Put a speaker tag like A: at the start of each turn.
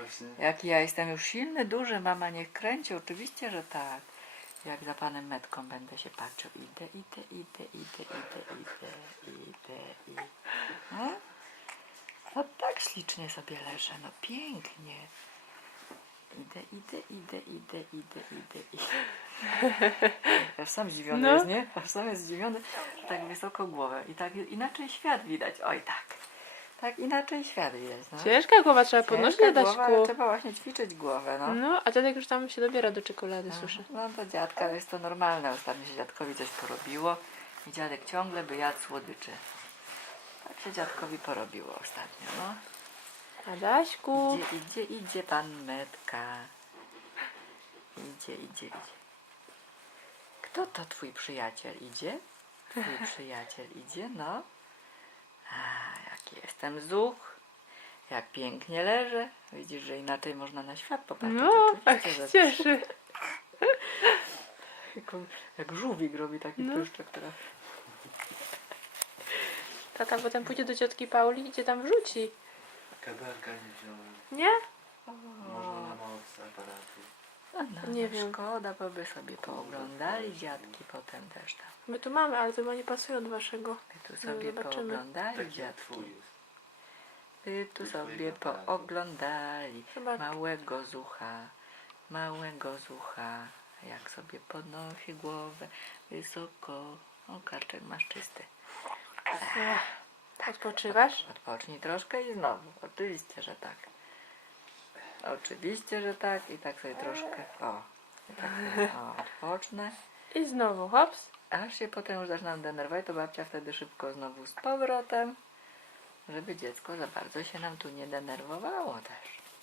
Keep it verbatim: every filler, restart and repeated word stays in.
A: właśnie.
B: Jaki ja jestem już silny, duży, mama niech kręci, oczywiście, że tak. Jak za panem Metką będę się patrzył. Idę, idę, idę, idę, idę, idę, idę, idę. No, no tak ślicznie sobie leżę, no pięknie. Idę, idę, idę, idę, idę, idę, idę. Aż sam zdziwiony
C: No.
B: jest, nie? Aż sam jest zdziwiony, że tak wysoko głowę. I tak inaczej świat widać. Oj tak. Tak inaczej świat widać. No.
C: Ciężka głowa, trzeba podnosić,
B: Ciężka głowa, ale
C: Adaśku.
B: trzeba właśnie ćwiczyć głowę, no.
C: No, a dziadek już tam się dobiera do czekolady, słyszę.
B: No to dziadka, jest to normalne. Ostatnio się dziadkowi coś porobiło i dziadek ciągle by jadł słodyczy. Tak się dziadkowi porobiło ostatnio, no.
C: Adaśku.
B: Idzie, idzie, idzie pan Metka. Idzie, idzie, idzie. Kto to twój przyjaciel idzie? Twój przyjaciel idzie, no. A, jaki jestem zuch. Jak pięknie leżę. Widzisz, że inaczej można na świat popatrzeć.
C: No, tak
B: Oczywiście,
C: się
B: że
C: cieszy.
B: Jak, on- jak żółwik robi taki
C: No.
B: pyszczek teraz.
C: Tata potem pójdzie do ciotki Pauli i cię tam wrzuci.
A: Kabelka nie wziąłem.
C: Nie?
A: Można na moc aparatu.
B: No, no,
C: Nie
B: nie
C: wiem.
B: Szkoda, bo by sobie pooglądali dziadki potem też tam.
C: My tu mamy, ale to chyba nie pasuje do waszego.
B: By tu
C: No,
B: sobie
C: zobaczymy.
B: pooglądali
A: Taki jak
B: dziadki.
A: twój jest.
B: By tu
A: Twój
B: sobie
A: aparat.
B: pooglądali
C: Chyba
B: małego zucha, małego zucha, jak sobie podnosi głowę wysoko. O, karczek masz czysty.
C: Ech, odpoczywasz?
B: Odpocznij troszkę i znowu. Oczywiście, że tak. Oczywiście, że tak. I tak sobie troszkę. O, i tak sobie, o odpocznę.
C: I znowu, hops.
B: Aż się potem już zaczynam denerwować, to babcia wtedy szybko znowu z powrotem, żeby dziecko za bardzo się nam tu nie denerwowało też.